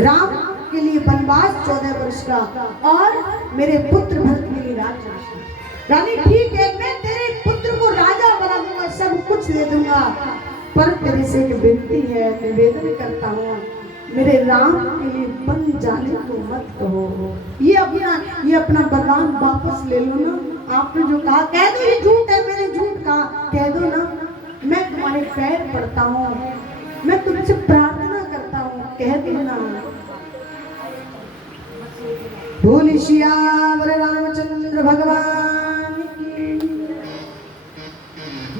राम के लिए वनवास 14 वर्ष का और मेरे पुत्र भरत के लिए राज्य। रानी ठीक है, मैं तेरे पुत्र को राजा बना दूंगा, सब कुछ दे दूंगा, पर तेरे से एक विनती है, निवेदन करता हूँ, मेरे राम के लिए बन जाने को मत कहो। ये अपना वरदान वापस ले लो ना। आपने जो कहा कह दो, ये झूठ है, मैंने झूठ कहा, कह दो ना। मैं तुम्हारे पैर पड़ता हूँ, मैं तुमसे प्रार्थना करता हूँ, कह देना। बोले श्याम रामचंद्र भगवान की।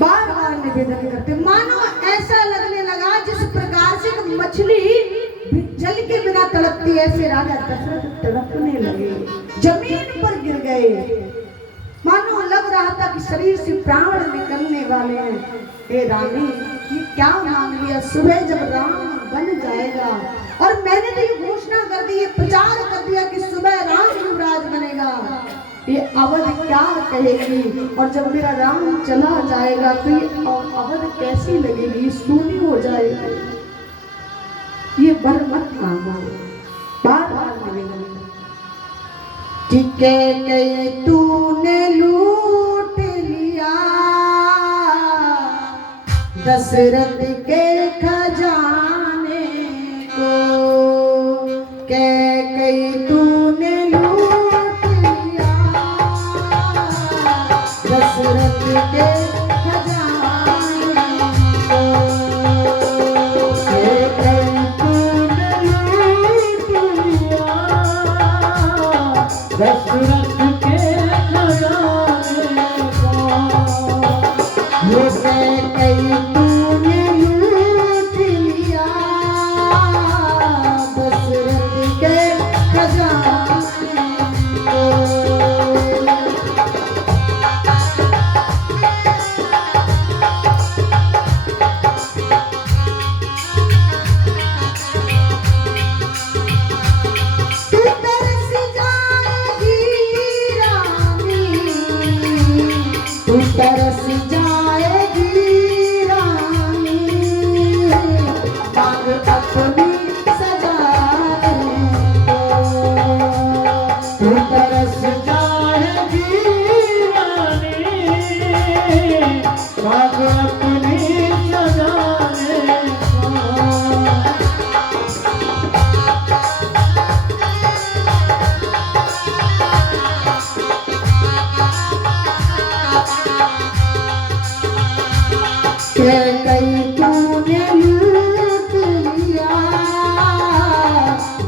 बार बार निवेदन करते, मानो ऐसा लगने लगा जिस प्रकार से मछली जल के बिना तड़पती, ऐसे राजा दशरथ तड़पने लगे, जमीन पर गिर गए। मानो लग रहा था कि शरीर से प्राण निकलने वाले हैं। हे रानी, ये क्या मांग लिया? सुबह जब राम बन जाएगा, और मैंने तो ये घोषणा कर दी, ये प्रचार कर दिया कि सुबह राम युवराज बनेगा, ये अवध क्या कहेगी? और जब मेरा राम चला जाएगा तो ये अवध कैसी लगेगी? सूनी हो जाएगी। ये वर मत मांगो, बार बार निवेदन कि कैकेयी तूने लूट लिया दशरथ के खजाने को, कैकेयी तूने लूट लिया दशरथ के खजाने को, कैकेयी तूने लूट लिया दशरथ के खजाने को, वो कैकेयी तूने लूट लिया दशरथ के खजाने को। तरस जाएगी रानी, मांग अपनी सजाने को, तू तरस जाएगी रानी, मांग अपनी सजाने कैकेयी तूने लूट लिया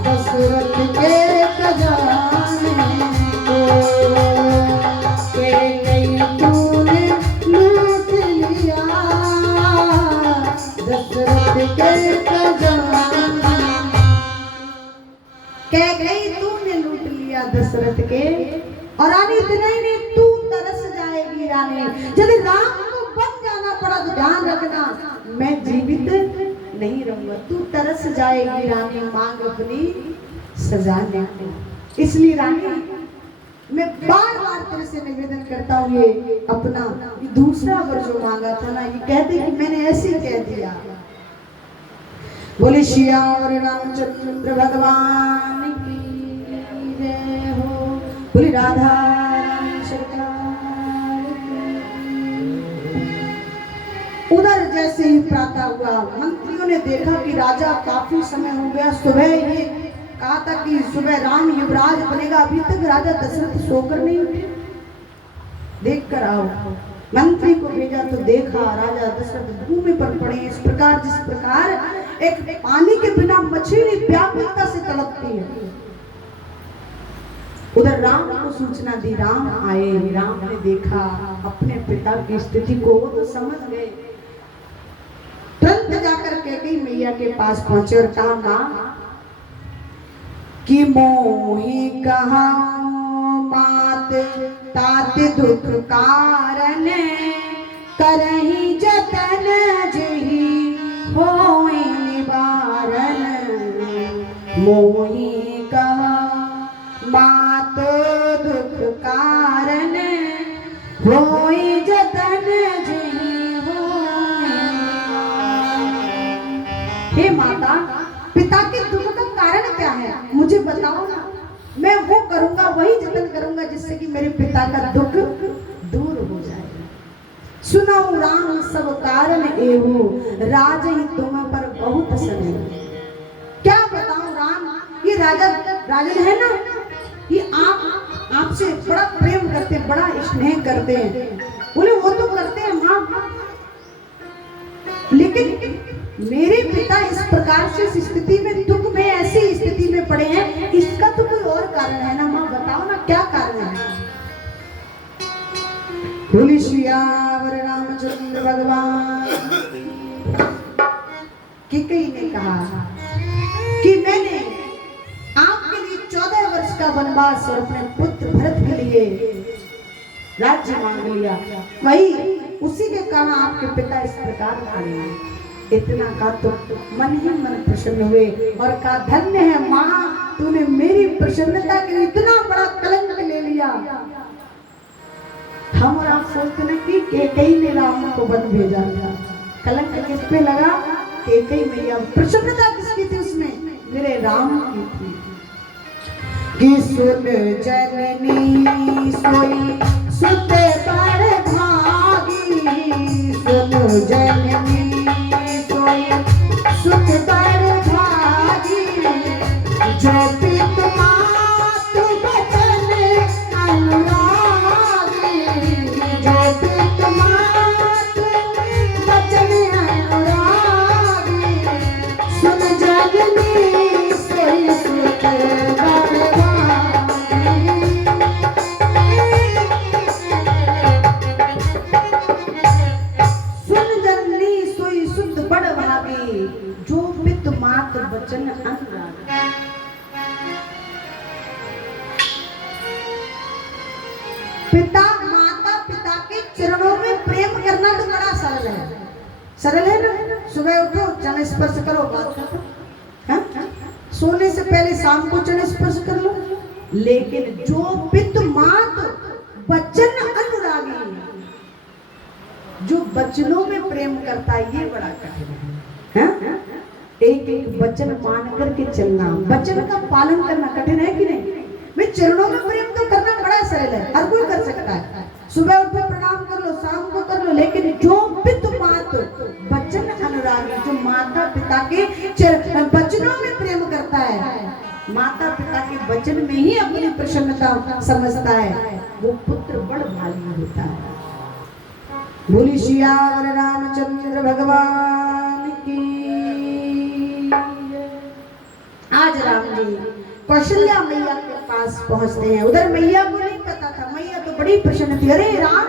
दशरथ के खजाने को, कैकेयी तूने लूट लिया दशरथ के खजाने, कैकेयी तूने लूट लिया दशरथ के। और रानी इतना ही नहीं, तू तरस जाएगी रानी, यदि राम पड़ा तो ध्यान रखना, मैं जीवित नहीं रहूंगा, तू तरस जाएगी रानी, मांग अपनी सजाने को। इसलिए रानी, मैं बार बार तेरे से निवेदन करता हूँ, ये अपना ये दूसरा वर जो मांगा था ना, ये कहते कि मैंने ऐसे कह दिया। बोले श्याम रामचंद्र भगवान की जय हो। बोले राधा उधर जैसे ही प्रातः हुआ, मंत्रियों ने देखा कि राजा काफी समय हो गया, सुबह ये कहा था कि सुबह राम युवराज बनेगा, अभी तक राजा दशरथ सोकर नहीं उठे, देख कर आओ। मंत्री को भेजा तो देखा राजा दशरथ भूमि पर पड़े, इस प्रकार जिस प्रकार एक पानी के बिना मछली व्याकुलता से तड़पती है। उधर राम को सूचना दी, राम आए। राम ने देखा अपने पिता की स्थिति को, वो तो समझ गए, तुरंत जाकर कैकेयी मैया के पास पहुंचे और कहा, मां कि मोही कहा मात तात दुख कारण, करही जतन जही होई निवारण, मोही कहा मात दुख कारण, होई जतन जही होई। हे माता, पिता के दुख का कारण कारण क्या है मुझे बताओ ना, मैं वो करूंगा, वही जतन करूंगा जिससे कि मेरे पिता का दुख दूर हो जाए। सुनाऊं राम सब कारण एहू, राज ही तुम पर बहुत सने। क्या बताऊं राम, ये राजन है ना, ये आपसे बड़ा प्रेम करते हैं, बड़ा स्नेह करते हैं। बोले वो तो करते हैं माँ, लेकिन मेरे पिता इस प्रकार से इस स्थिति में, दुख में, ऐसी स्थिति में पड़े हैं, इसका तो कोई और कारण है ना माँ, बताओ ना क्या कारण है। बोली श्रीयावर रामचंद्र भगवान। कैकेयी ने कहा कि मैंने आपके लिए 14 वर्ष का वनवास और अपने पुत्र भरत के लिए राज्य मांग लिया, वही उसी के कारण आपके पिता इस प्रकार आए। इतना का तो मन ही मन प्रसन्न हुए और कहा धन्य है माँ, तूने मेरी प्रसन्नता के लिए इतना बड़ा कलंक ले लिया। हम और आप सोचते ना कि कैकेयी ने राम को वन भेजा था, कलंक किस पे लगा, कैकेयी में। अब प्रसन्नता किसकी थी उसमें, मेरे राम की थी। कि सुन जननी सोई सुते पर भागी, सुन जननी सोई सुत पर भागी, जो पित मात बचन अनुरागी, जो पित मात बचन अनुरागी, सुन जननी सोई सुत पर जो पित मात बचन अनुराग। पिता माता पिता के चरणों में प्रेम करना तो बड़ा सरल है, सरल है ना। सुबह उठो चरण स्पर्श करो, बात खत्म। सोने से पहले शाम को चरण स्पर्श कर लो। लेकिन जो पित मात बचन अनुरागी, जो बचनों में प्रेम करता है, ये बड़ा कठिन है। एक एक वचन मान करके चलना, वचन का पालन करना कठिन है कि नहीं। मैं चरणों में प्रेम तो करना बड़ा सरल है, हर कोई कर सकता है। सुबह उठो प्रणाम कर लो, शाम को कर लो। लेकिन जो पित मात वचन अनुरागी, जो माता पिता के वचनों में प्रेम करता है, माता पिता के वचन में ही अपनी प्रसन्नता समझता है, वो पुत्र बड़ भागी होता है। बोली श्रीयावर रामचंद्र भगवान की। आज राम जी कौशल्या मैया के पास पहुंचते हैं। उधर मैया को नहीं पता था, मैया तो बड़ी प्रसन्न थी। अरे राम